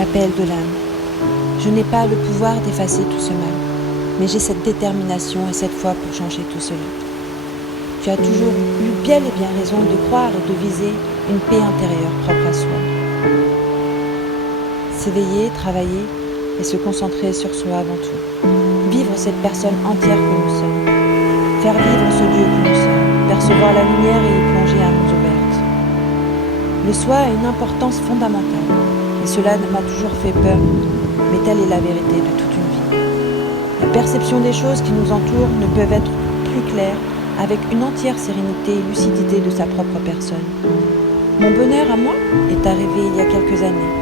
l'appel de l'âme. Je n'ai pas le pouvoir d'effacer tout ce mal, mais j'ai cette détermination et cette foi pour changer tout cela. Tu as toujours eu bien et bien raison de croire et de viser une paix intérieure propre à soi. S'éveiller, travailler et se concentrer sur soi avant tout. Vivre cette personne entière que nous sommes. Faire vivre ce Dieu que nous sommes. Percevoir la lumière et y plonger à mains ouvertes. Le soi a une importance fondamentale et cela m'a toujours fait peur, mais telle est la vérité de toute une vie. La perception des choses qui nous entourent ne peuvent être plus claires avec une entière sérénité et lucidité de sa propre personne. Mon bonheur à moi est arrivé il y a quelques années.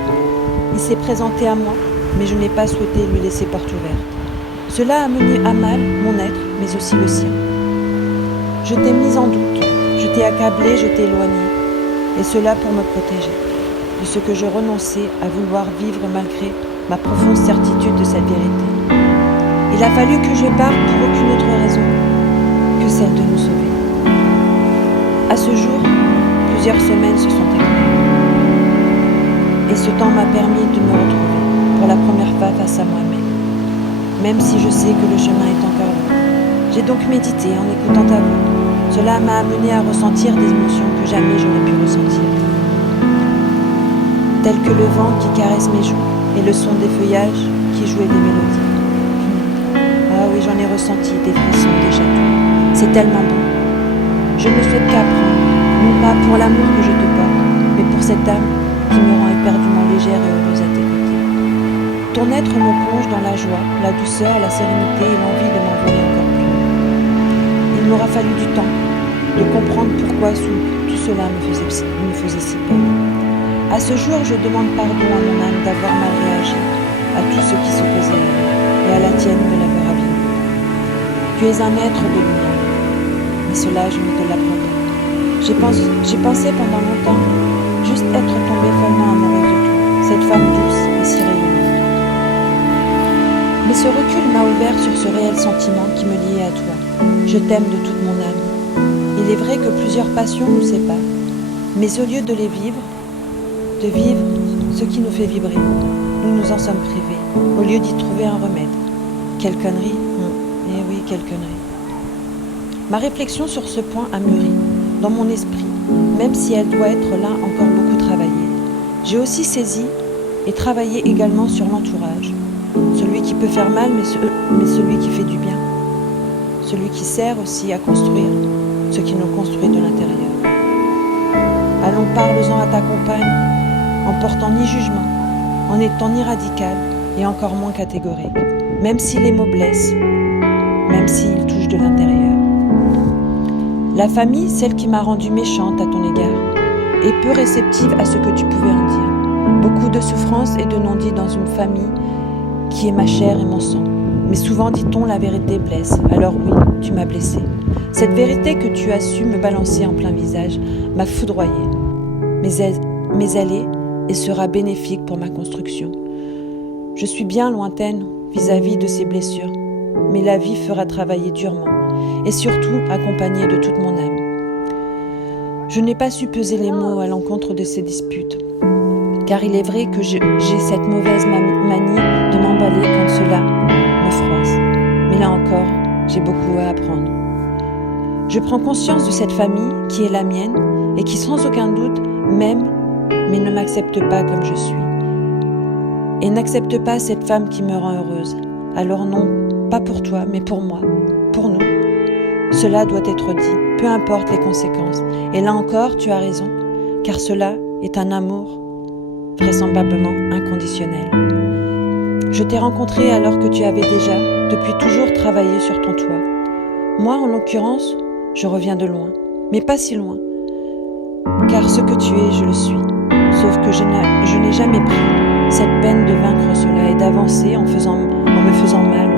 Il s'est présenté à moi, mais je n'ai pas souhaité lui laisser porte ouverte. Cela a mené à mal mon être, mais aussi le sien. Je t'ai mis en doute, je t'ai accablé, je t'ai éloigné, et cela pour me protéger de ce que je renonçais à vouloir vivre malgré ma profonde certitude de cette vérité. Il a fallu que je parte pour aucune autre raison que celle de nous sauver. À ce jour, plusieurs semaines se sont écoulées. Et ce temps m'a permis de me retrouver pour la première fois face à moi-même, même si je sais que le chemin est encore long. J'ai donc médité en écoutant ta voix. Cela m'a amené à ressentir des émotions que jamais je n'ai pu ressentir, telles que le vent qui caresse mes joues et le son des feuillages qui jouaient des mélodies. Ah oui, j'en ai ressenti des frissons, des chatouilles. C'est tellement bon. Je ne souhaite qu'apprendre, non pas pour l'amour que je te porte, mais pour cette âme qui me rend éperdument légère et heureuse à tes côtés. Ton être me plonge dans la joie, la douceur, la sérénité et l'envie de m'envoler encore plus. Il m'aura fallu du temps de comprendre pourquoi tout cela me faisait si peur. À ce jour, je demande pardon à mon âme d'avoir mal réagi à tout ce qui s'opposait à elle et à la tienne de l'avoir abîmée. Tu es un être de lumière, mais cela je ne te l'apprends pas. J'ai pensé pendant longtemps juste être tombée follement amoureuse de toi, cette femme douce et si rayonnante. Mais ce recul m'a ouvert sur ce réel sentiment qui me liait à toi. Je t'aime de toute mon âme. Il est vrai que plusieurs passions nous séparent, mais au lieu de les vivre, de vivre ce qui nous fait vibrer, nous nous en sommes privés, au lieu d'y trouver un remède. Quelle connerie, eh oui, quelle connerie. Ma réflexion sur ce point a mûri dans mon esprit, même si elle doit être là encore beaucoup travaillée. J'ai aussi saisi et travaillé également sur l'entourage, celui qui peut faire mal, mais celui qui fait du bien, celui qui sert aussi à construire ce qui nous construit de l'intérieur. Allons, parle-en à ta compagne, en portant ni jugement, en étant ni radical et encore moins catégorique, même si les mots blessent, même s'ils touchent de l'intérieur. La famille, celle qui m'a rendue méchante à ton égard, est peu réceptive à ce que tu pouvais en dire. Beaucoup de souffrance et de non-dit dans une famille qui est ma chair et mon sang. Mais souvent, dit-on, la vérité blesse. Alors oui, tu m'as blessée. Cette vérité que tu as su me balancer en plein visage m'a foudroyée. Mais elle est et sera bénéfique pour ma construction. Je suis bien lointaine vis-à-vis de ces blessures, mais la vie fera travailler durement et surtout accompagnée de toute mon âme. Je n'ai pas su peser les mots à l'encontre de ces disputes, car il est vrai que j'ai cette mauvaise manie de m'emballer quand cela me froisse. Mais là encore, j'ai beaucoup à apprendre. Je prends conscience de cette famille qui est la mienne et qui sans aucun doute m'aime, mais ne m'accepte pas comme je suis. Et n'accepte pas cette femme qui me rend heureuse. Alors non, pas pour toi, mais pour moi, pour nous. Cela doit être dit, peu importe les conséquences. Et là encore, tu as raison, car cela est un amour vraisemblablement inconditionnel. Je t'ai rencontré alors que tu avais déjà, depuis toujours, travaillé sur ton toit. Moi, en l'occurrence, je reviens de loin, mais pas si loin, car ce que tu es, je le suis. Sauf que je n'ai jamais pris cette peine de vaincre cela et d'avancer en me faisant mal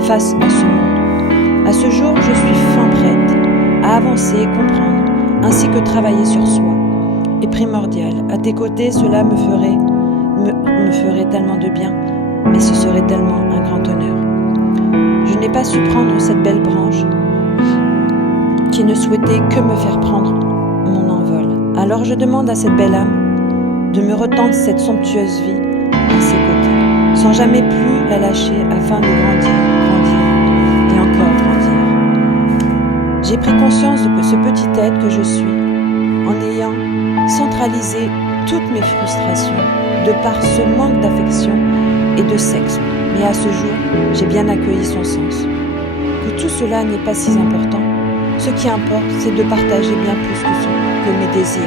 face à ce monde. À ce jour, je suis fin prête à avancer et comprendre, ainsi que travailler sur soi. Est primordial. À tes côtés, cela me ferait tellement de bien, mais ce serait tellement un grand honneur. Je n'ai pas su prendre cette belle branche qui ne souhaitait que me faire prendre mon envol. Alors je demande à cette belle âme de me retendre cette somptueuse vie à ses côtés, sans jamais plus la lâcher afin de grandir et encore grandir. J'ai pris conscience de ce petit être que je suis en ayant centralisé toutes mes frustrations de par ce manque d'affection et de sexe. Mais à ce jour, j'ai bien accueilli son sens. Que tout cela n'est pas si important. Ce qui importe, c'est de partager bien plus que mes désirs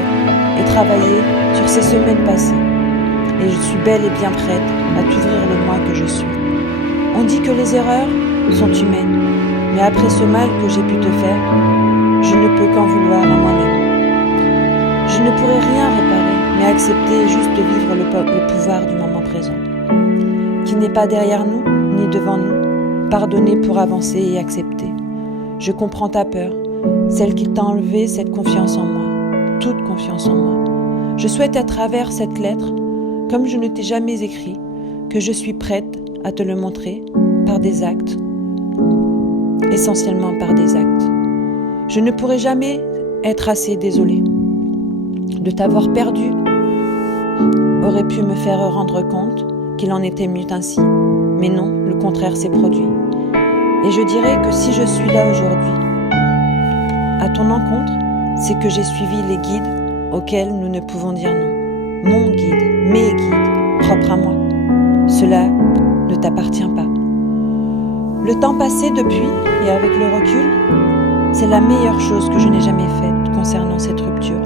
et travailler sur ces semaines passées. Et je suis bel et bien prête à t'ouvrir le moi que je suis. On dit que les erreurs sont humaines, mais après ce mal que j'ai pu te faire, je ne peux qu'en vouloir à moi-même. Je ne pourrai rien réparer, mais accepter juste de vivre le pouvoir du moment présent, qui n'est pas derrière nous, ni devant nous. Pardonner pour avancer et accepter. Je comprends ta peur, celle qui t'a enlevé cette confiance en moi, toute confiance en moi. Je souhaite à travers cette lettre, comme je ne t'ai jamais écrit, que je suis prête à te le montrer par des actes, essentiellement par des actes. Je ne pourrai jamais être assez désolée. De t'avoir perdu aurait pu me faire rendre compte qu'il en était mieux ainsi. Mais non, le contraire s'est produit. Et je dirais que si je suis là aujourd'hui, à ton encontre, c'est que j'ai suivi les guides auxquels nous ne pouvons dire non. Mon guide, mes guides, propres à moi. Cela ne t'appartient pas. Le temps passé depuis, et avec le recul, c'est la meilleure chose que je n'ai jamais faite concernant cette rupture.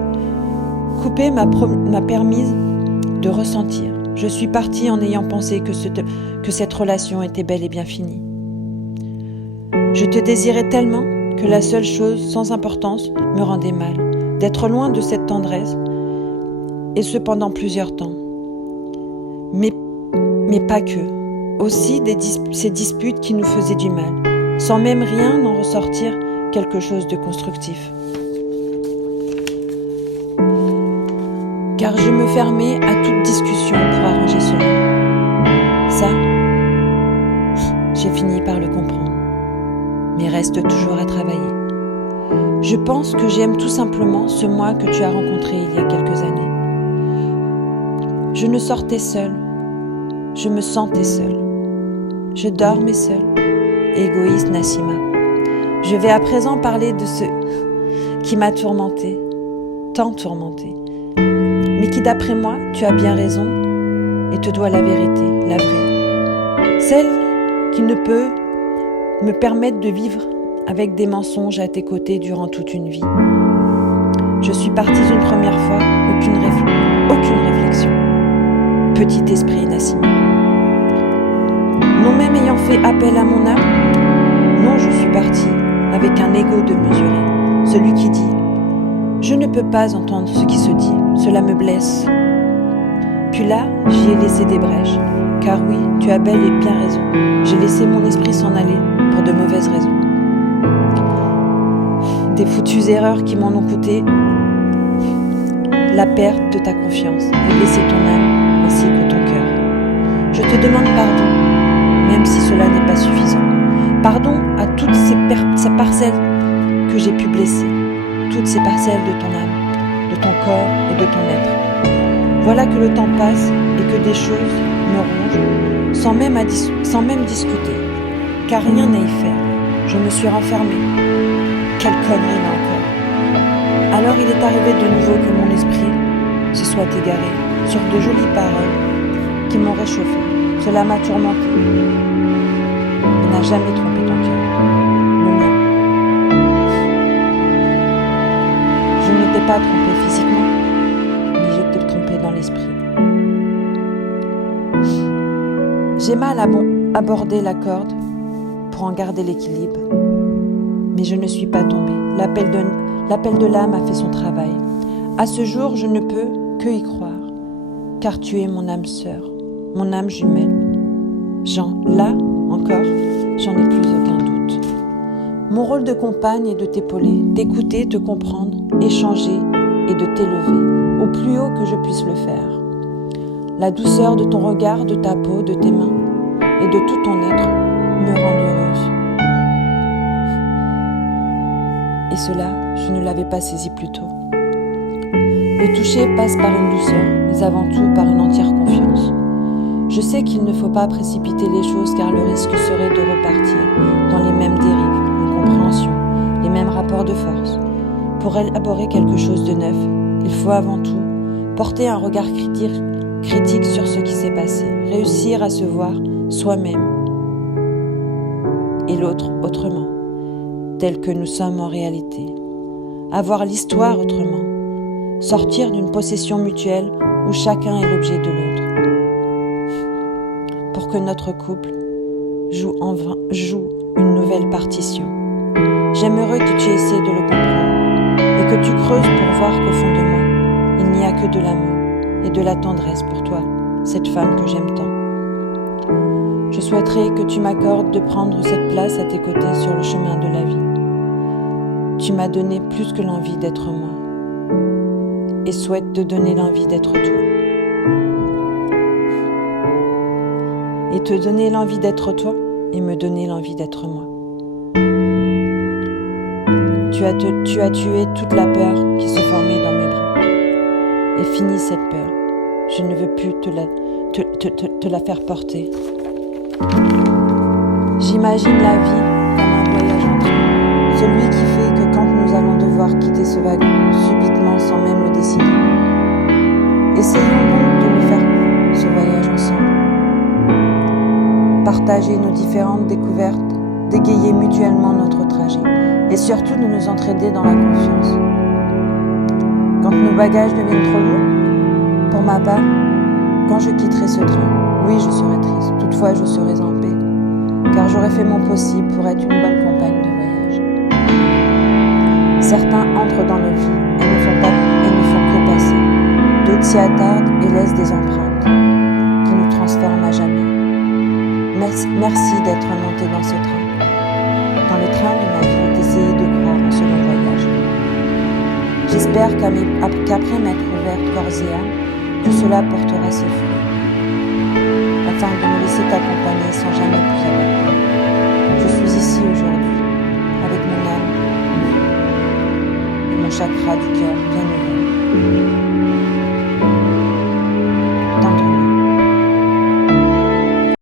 Couper m'a permis de ressentir. Je suis partie en ayant pensé que cette relation était bel et bien finie. Je te désirais tellement que la seule chose sans importance me rendait mal, d'être loin de cette tendresse, et ce pendant plusieurs temps. Mais pas que. Aussi ces disputes qui nous faisaient du mal, sans même rien en ressortir quelque chose de constructif. Car je me fermais à toute discussion pour arranger cela. Ça, j'ai fini par le comprendre. Mais reste toujours à travailler. Je pense que j'aime tout simplement ce moi que tu as rencontré il y a quelques années. Je ne sortais seule. Je me sentais seule. Je dormais seule. Égoïste Nassima. Je vais à présent parler de ce qui m'a tourmentée, tant tourmentée. Mais qui d'après moi, tu as bien raison et te doit la vérité, la vraie. Celle qui ne peut me permettre de vivre avec des mensonges à tes côtés durant toute une vie. Je suis partie une première fois, aucune réflexion. Petit esprit Nassima. Non même ayant fait appel à mon âme, non je suis partie avec un ego de mesuré, celui qui dit « Je ne peux pas entendre ce qui se dit, cela me blesse ». Puis là, j'y ai laissé des brèches, car oui, tu as bel et bien raison, j'ai laissé mon esprit s'en aller pour de mauvaises raisons. Des foutues erreurs qui m'en ont coûté la perte de ta confiance et blessé ton âme ainsi que ton cœur. Je te demande pardon, même si cela n'est pas suffisant. Pardon à toutes ces parcelles que j'ai pu blesser, toutes ces parcelles de ton âme, de ton corps et de ton être. Voilà que le temps passe et que des choses me rongent sans même discuter, car rien n'a y faire. Je me suis renfermée. Quelle connerie là encore. Alors il est arrivé de nouveau que mon esprit se soit égaré sur de jolies paroles qui m'ont réchauffé. Cela m'a tourmenté. Il n'a jamais trompé ton cœur, le mien. Je ne t'ai pas trompé physiquement, mais je t'ai trompé dans l'esprit. J'ai mal abordé la corde pour en garder l'équilibre, mais je ne suis pas tombée. L'appel de l'âme a fait son travail. À ce jour, je ne peux que y croire, car tu es mon âme sœur, mon âme jumelle. Là, encore, j'en ai plus aucun doute. Mon rôle de compagne est de t'épauler, d'écouter, te comprendre, échanger et de t'élever, au plus haut que je puisse le faire. La douceur de ton regard, de ta peau, de tes mains et de tout ton être me rend heureuse. Et cela, je ne l'avais pas saisi plus tôt. Le toucher passe par une douceur, mais avant tout par une entière confiance. Je sais qu'il ne faut pas précipiter les choses car le risque serait de repartir dans les mêmes dérives, incompréhensions, les mêmes rapports de force. Pour élaborer quelque chose de neuf, il faut avant tout porter un regard critique sur ce qui s'est passé, réussir à se voir soi-même et l'autre autrement, tel que nous sommes en réalité. Avoir l'histoire autrement, sortir d'une possession mutuelle où chacun est l'objet de l'autre. Pour que notre couple joue une nouvelle partition. J'aimerais que tu essaies de le comprendre et que tu creuses pour voir qu'au fond de moi, il n'y a que de l'amour et de la tendresse pour toi, cette femme que j'aime tant. Je souhaiterais que tu m'accordes de prendre cette place à tes côtés sur le chemin de la vie. Tu m'as donné plus que l'envie d'être moi et souhaite te donner l'envie d'être toi. Et te donner l'envie d'être toi et me donner l'envie d'être moi. Tu as tué toute la peur qui se formait dans mes bras. Et finis cette peur. Je ne veux plus te la faire porter. J'imagine la vie comme un voyage en train. Celui qui fait que quand nous allons devoir quitter ce wagon, subitement sans même le décider. Essayons donc de nous faire ce voyage ensemble. Partager nos différentes découvertes, d'égayer mutuellement notre trajet et surtout de nous entraider dans la confiance. Quand nos bagages deviennent trop lourds, pour ma part, quand je quitterai ce train, oui, je serai triste, toutefois je serai en paix, car j'aurai fait mon possible pour être une bonne compagne de voyage. Certains entrent dans nos vies et ne font que passer, d'autres s'y attardent et laissent des empreintes qui nous transforment à jamais. Merci d'être monté dans ce train, dans le train de ma vie, d'essayer de croire en ce long voyage. J'espère qu'après m'être ouverte corps et âme, tout cela portera ses fruits, afin de me laisser t'accompagner sans jamais plus avoir peur. Je suis ici aujourd'hui, avec mon âme et mon chakra du cœur bien ouvert.